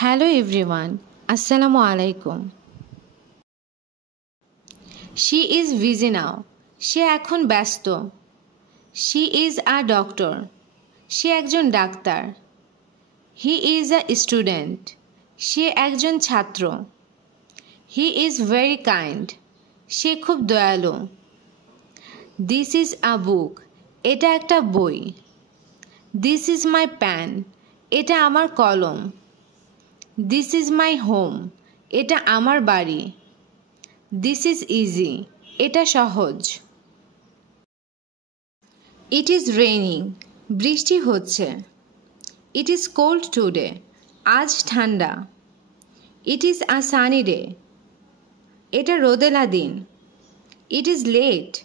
Hello everyone, Assalamu alaikum. She is busy now. সে এখন ব্যস্ত. She is a doctor. সে একজন doctor. He is a student. সে একজন ছাত্র. He is very kind. সে খুব দয়ালু. This is a book. এটা একটা বই. This is my pen. এটা আমার কলম. This is my home. এটা আমার বাড়ি. This is easy. এটা সহজ. It is raining. বৃষ্টি হচ্ছে. It is cold today. আজ ঠান্ডা. It is a sunny day. এটা রোদেলা দিন. It is late.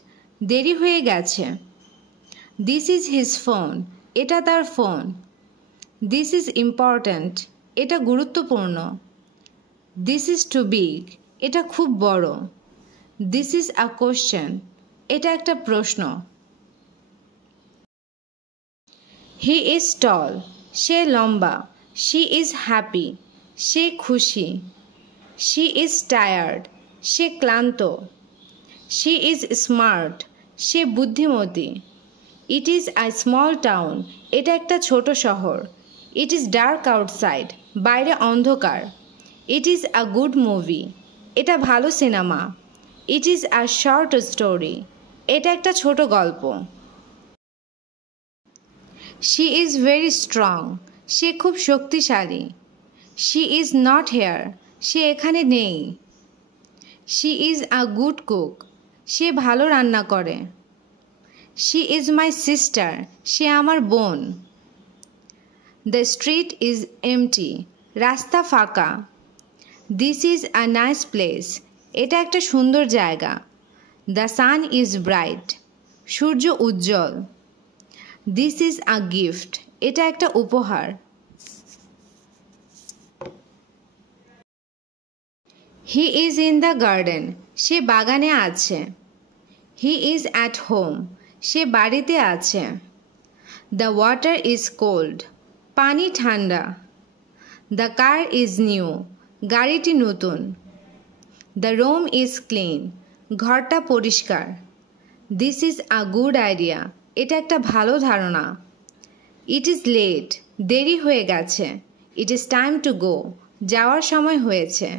দেরি হয়ে গেছে. This is his phone. এটা তার ফোন. This is important. এটা গুরুত্বপূর্ণ. This is too big. এটা খুব বড়. This is a question. এটা একটা প্রশ্ন. He is tall. সে লম্বা. She is happy. সে খুশি. She is tired. সে ক্লান্ত. She is smart. সে বুদ্ধিমতী. It is a small town. এটা একটা ছোট শহর. It is dark outside. বাইরে অন্ধকার. It is a good movie. এটা ভালো cinema. It is a short story. এটা একটা ছোট গল্প. She is very strong. সে খুব শক্তিশালী. She is not here. সে এখানে নেই. She is a good cook. সে ভালো রান্না করে. She is my sister. সে আমার বোন. The street is empty. রাস্তা ফাঁকা. This is a nice place. এটা একটা সুন্দর জায়গা. The sun is bright. Surya Ujjwal. This is a gift. এটা একটা উপহার. He is in the garden. সে বাগানে আছে. He is at home. সে বাড়িতে আছে. The water is cold. পানি ঠান্ডা. The car is new. গাড়িটি নতুন. The room is clean. ঘরটা পরিষ্কার. This is a good idea. এটা একটা ভালো ধারণা. It is late. দেরি হয়ে গেছে. It is time to go. যাওয়ার সময় হয়েছে.